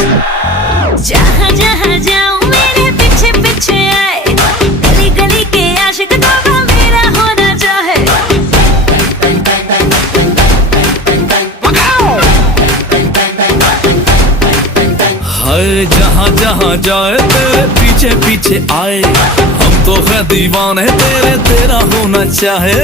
जहाँ जहाँ जाऊँ मेरे पीछे पीछे आए, गली गली के आशिक तो मेरा होना चाहे। हाय जहाँ जहाँ जाए तेरे पीछे पीछे आए, हम तो है दीवाने तेरे, तेरा होना चाहे।